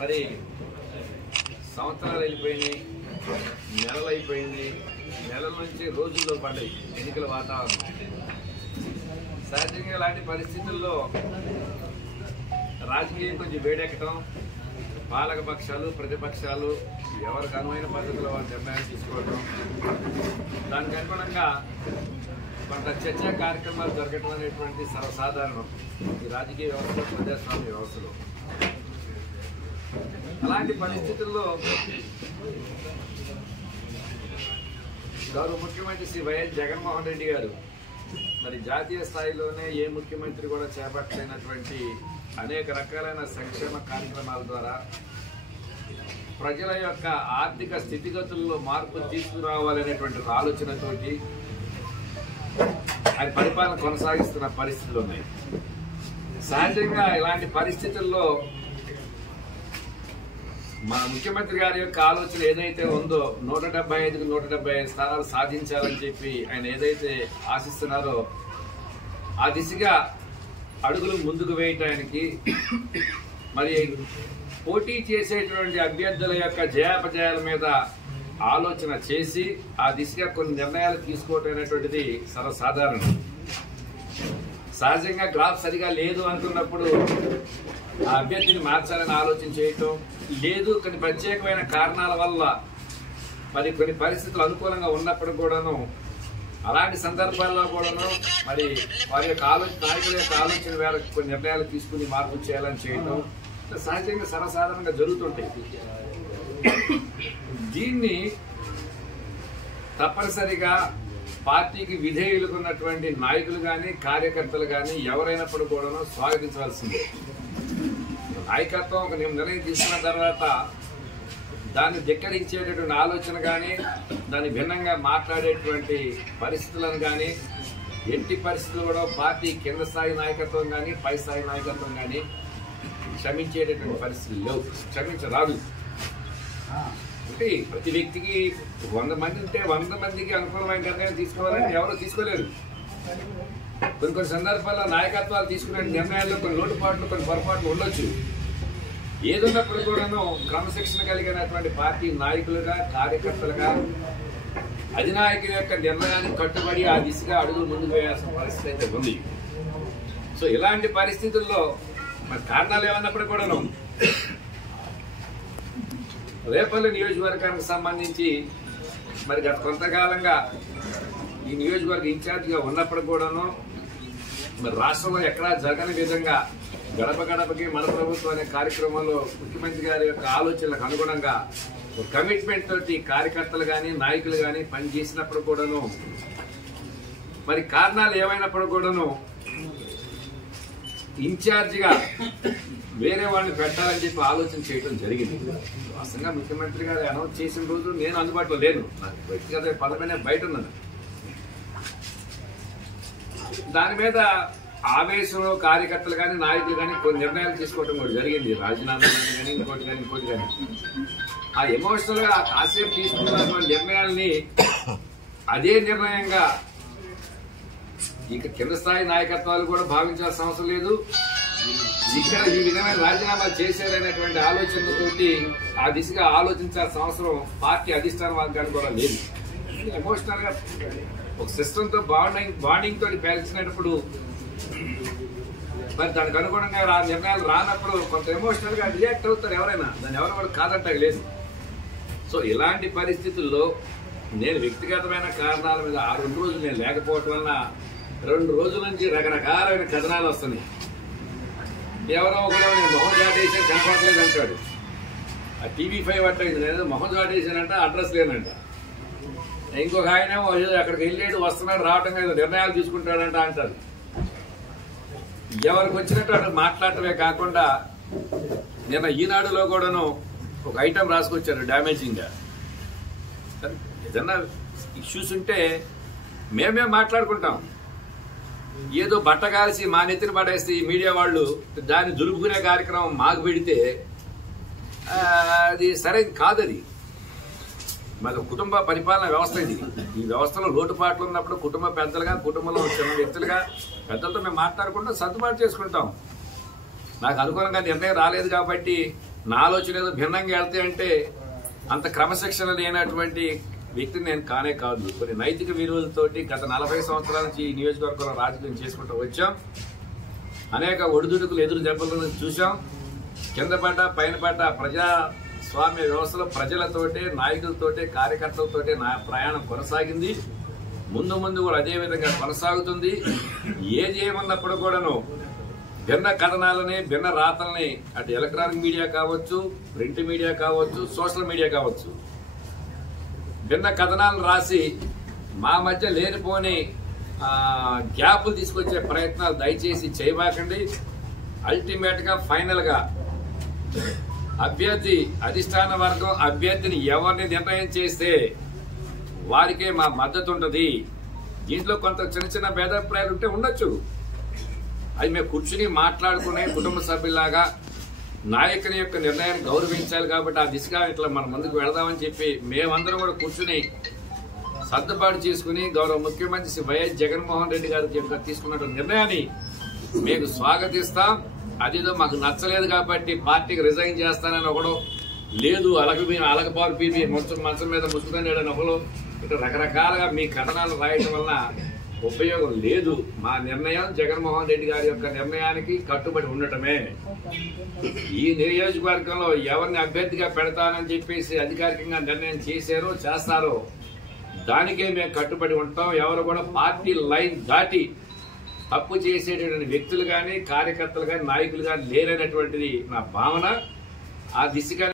మరి సంవత్సరాలు వెళ్ళిపోయినాయి, నెలలు అయిపోయింది, నెలల నుంచి రోజుల్లో పడ్డాయి ఎన్నికల వాతావరణం. సహజంగా ఇలాంటి పరిస్థితుల్లో రాజకీయం కొంచెం వేడెక్కడం, పాలక పక్షాలు ప్రతిపక్షాలు ఎవరికి అనువైన పద్ధతిలో వారి నిర్ణయాలు తీసుకోవడం, దానికి అనుగుణంగా కొంత చర్చా కార్యక్రమాలు జరగటం అనేటువంటి సర్వసాధారణం ఈ రాజకీయ వ్యవస్థలో, ప్రజాస్వామ్య వ్యవస్థలో. అలాంటి పరిస్థితుల్లో గౌరవ ముఖ్యమంత్రి శ్రీ వైఎస్ జగన్మోహన్ రెడ్డి గారు మరి జాతీయ స్థాయిలోనే ఏ ముఖ్యమంత్రి కూడా చేపట్టలేనటువంటి అనేక రకాలైన సంక్షేమ కార్యక్రమాల ద్వారా ప్రజల యొక్క ఆర్థిక స్థితిగతుల్లో మార్పు తీసుకురావాలనేటువంటి ఆలోచనతోటి ఆయన పరిపాలన కొనసాగిస్తున్న పరిస్థితులు ఉన్నాయి. సహజంగా ఇలాంటి పరిస్థితుల్లో మన ముఖ్యమంత్రి గారి యొక్క ఆలోచన ఏదైతే ఉందో 175కి 175 స్థానాలు సాధించాలని చెప్పి ఆయన ఏదైతే ఆశిస్తున్నారో ఆ దిశగా అడుగులు ముందుకు వేయటానికి మరి పోటీ చేసేటువంటి అభ్యర్థుల యొక్క జయాపజయాల మీద ఆలోచన చేసి ఆ దిశగా కొన్ని నిర్ణయాలు తీసుకోవటం అనేటువంటిది సర్వసాధారణం. సహజంగా గ్రాఫ్ సరిగా లేదు అనుకున్నప్పుడు ఆ అభ్యర్థిని మార్చాలని ఆలోచన చేయటం లేదు, కొన్ని ప్రత్యేకమైన కారణాల వల్ల మరి కొన్ని పరిస్థితులు అనుకూలంగా ఉన్నప్పుడు కూడాను అలాంటి సందర్భాల్లో కూడాను మరి వారి యొక్క నాయకుల యొక్క ఆలోచన మేరకు కొన్ని నిర్ణయాలు తీసుకుని మార్పు చేయాలని చేయటం సహజంగా సర్వసాధారణంగా జరుగుతుంటాయి. దీన్ని తప్పనిసరిగా పార్టీకి విధేయులుకున్నటువంటి నాయకులు కానీ కార్యకర్తలు కానీ ఎవరైనప్పుడు కూడాను స్వాగతించవలసిందే. నాయకత్వం ఒక నిర్ణయం తీసుకున్న తర్వాత దాన్ని ధిక్కరించేటటువంటి ఆలోచన కానీ దాన్ని భిన్నంగా మాట్లాడేటువంటి పరిస్థితులను కానీ ఎట్టి పరిస్థితులు కూడా పార్టీ కింద స్థాయి నాయకత్వం కానీ పై స్థాయి నాయకత్వం కానీ క్షమించేటటువంటి పరిస్థితులు లేవు, క్షమించరాదు. అంటే ప్రతి వ్యక్తికి 100 మంది ఉంటే 100 మందికి అనుకూలమైన నిర్ణయం తీసుకోవాలంటే ఎవరు తీసుకోలేరు. కొన్ని సందర్భాల్లో నాయకత్వాలు తీసుకునే నిర్ణయాల్లో కొన్ని లోటుపాట్లు కొన్ని పొరపాట్లు ఉండొచ్చు. ఏదున్నప్పుడు కూడాను క్రమశిక్షణ కలిగినటువంటి పార్టీ నాయకులుగా కార్యకర్తలుగా అధినాయకుల యొక్క నిర్ణయానికి కట్టుబడి ఆ దిశగా అడుగులు ముందుకు వేయాల్సిన పరిస్థితి అయితే ఉంది. సో ఇలాంటి పరిస్థితుల్లో మరి కారణాలు ఏమన్నప్పుడు కూడాను రేపల్లి నియోజకవర్గానికి సంబంధించి మరి గత కొంతకాలంగా ఈ నియోజకవర్గ ఇన్ఛార్జిగా ఉన్నప్పుడు కూడాను మరి రాష్ట్రంలో ఎక్కడా జరగని విధంగా గడప గడపకి మన ప్రభుత్వం అనే కార్యక్రమంలో ముఖ్యమంత్రి గారి యొక్క ఆలోచనలకు అనుగుణంగా కమిట్మెంట్ తోటి కార్యకర్తలు కానీ నాయకులు కానీ పనిచేసినప్పుడు కూడాను మరి కారణాలు ఏమైనప్పుడు కూడాను ఇన్ఛార్జిగా వేరే వాళ్ళని పెట్టాలని చెప్పి ఆలోచన చేయడం జరిగింది. వాస్తవంగా ముఖ్యమంత్రి గారు అనౌన్స్ చేసిన రోజు నేను అందుబాటులో లేను, నాకు వ్యక్తిగత పదమైన బయట ఉన్నాను. దాని మీద ఆవేశంలో కార్యకర్తలు కానీ నాయకులు కానీ కొన్ని నిర్ణయాలు తీసుకోవడం కూడా జరిగింది. రాజీనామా కానీ ఇంకోటి కానీ ఆ ఎమోషనల్ గా కాసేపు తీసుకున్నటువంటి నిర్ణయాల్ని అదే నిర్ణయంగా ఇక కింద స్థాయి నాయకత్వాలు కూడా భావించాల్సిన అవసరం లేదు. ఇక్కడ ఈ విధమైన రాజీనామాలు చేశారనేటువంటి ఆలోచనతోటి ఆ దిశగా ఆలోచించాల్సిన అవసరం పార్టీ అధిష్టానం వర్గానికి కూడా లేదు. ఎమోషనల్ గా ఒక సిస్టమ్ తో బాండింగ్ తోటి పేల్చినప్పుడు మరి దానికి అనుగుణంగా ఆ నిర్ణయాలు రానప్పుడు కొంత ఎమోషనల్ గా రియాక్ట్ అవుతారు ఎవరైనా, దాన్ని ఎవరు కూడా కాదంటే లేదు. సో ఇలాంటి పరిస్థితుల్లో నేను వ్యక్తిగతమైన కారణాల మీద ఆ 2 రోజులు నేను లేకపోవటం వలన 2 రోజుల నుంచి రకరకాలైన కథనాలు వస్తున్నాయి. ఎవరో ఒకడో నేను మొహం చాటేసాను కనపడలేదు అంటాడు. ఆ TV5 అట్టయింది, నేను మొహం చాటేసానంట, అడ్రస్ లేనంట. ఇంకొక ఆయనేమో అక్కడికి వెళ్ళాడు, వస్తున్నాడు, రావటం ఏదో నిర్ణయాలు తీసుకుంటాడంట అంటారు. ఎవరికి వచ్చినట్టు అక్కడ మాట్లాడటమే కాకుండా నిన్న ఈనాడులో కూడాను ఒక ఐటమ్ రాసుకొచ్చారు డ్యామేజింగ్ గా. ఏదన్నా ఇష్యూస్ ఉంటే మేమే మాట్లాడుకుంటాం, ఏదో బట్ట కాల్సి మా నెత్తిన పడేస్తే ఈ మీడియా వాళ్ళు దాన్ని దులుపుకునే కార్యక్రమం మాకు పెడితే అది సరైనది కాదు. అది మరి కుటుంబ పరిపాలన వ్యవస్థ ఇది. ఈ వ్యవస్థలో లోటుపాట్లు ఉన్నప్పుడు కుటుంబ పెద్దలుగా, కుటుంబంలో చిన్న వ్యక్తులుగా పెద్దలతో మేము మాట్లాడుకుంటాం, సర్దుబాటు చేసుకుంటాం. నాకు అనుకూలంగా నిర్ణయం రాలేదు కాబట్టి నా ఆలోచన ఏదో భిన్నంగా వెళ్తే అంటే అంత క్రమశిక్షణ లేనటువంటి వ్యక్తిని నేను కానే కాదు. కొన్ని నైతిక విలువలతోటి గత 40 సంవత్సరాల నుంచి ఈ నియోజకవర్గంలో రాజకీయం చేసుకుంటూ వచ్చాం. అనేక ఒడిదుడుకులు ఎదురు దెబ్బలను చూసాం. కింద పడ్డ పైన పడ్డ ప్రజాస్వామ్య వ్యవస్థలో ప్రజలతోటే, నాయకులతోటే, కార్యకర్తలతోటే నా ప్రయాణం కొనసాగింది. ముందు కూడా అదే విధంగా కొనసాగుతుంది. ఏది ఏమన్నప్పుడు కూడాను భిన్న కథనాలని, భిన్న రాతల్ని అటు ఎలక్ట్రానిక్ మీడియా కావచ్చు, ప్రింట్ మీడియా కావచ్చు, సోషల్ మీడియా కావచ్చు, భిన్న కథనాలను రాసి మా మధ్య లేనిపోని గ్యాపులు తీసుకొచ్చే ప్రయత్నాలు దయచేసి చేయబాకండి. అల్టిమేట్ గా ఫైనల్ గా అభ్యర్థి అధిష్టాన వర్గం అభ్యర్థిని ఎవరిని నిర్ణయం చేస్తే వారికే మా మద్దతు ఉంటుంది. దీంట్లో కొంత చిన్న భేదాభిప్రాయాలు ఉంటే ఉండొచ్చు. అది మేము కూర్చుని మాట్లాడుకునే కుటుంబ సభ్యులాగా నాయకుని యొక్క నిర్ణయాన్ని గౌరవించాలి కాబట్టి ఆ దిశగా ఇట్లా మన ముందుకు వెళదామని చెప్పి మేమందరం కూడా కూర్చుని సర్దుబాటు చేసుకుని గౌరవ ముఖ్యమంత్రి శ్రీ వైఎస్ జగన్మోహన్ రెడ్డి గారి యొక్క తీసుకున్నటువంటి నిర్ణయాన్ని మేము స్వాగతిస్తాం. అదేదో మాకు నచ్చలేదు కాబట్టి పార్టీకి రిజైన్ చేస్తానని ఒకడు, లేదు అలగపాలు పీపి మంచం మీద ముసుగుతాడని ఒకడు, ఇట్లా రకరకాలుగా మీ కథనాలు రాయడం వలన ఉపయోగం లేదు. మా నిర్ణయం జగన్మోహన్ రెడ్డి గారి యొక్క నిర్ణయానికి కట్టుబడి ఉండటమే. ఈ నియోజకవర్గంలో ఎవరిని అభ్యర్థిగా పెడతానని చెప్పేసి అధికారికంగా నిర్ణయం చేస్తారో దానికే మేము కట్టుబడి ఉంటాం. ఎవరు కూడా పార్టీ లైన్ దాటి తప్పు చేసేటటువంటి వ్యక్తులు కానీ, కార్యకర్తలు కానీ, నాయకులు కానీ లేరనేటువంటిది నా భావన. ఆ దిశగా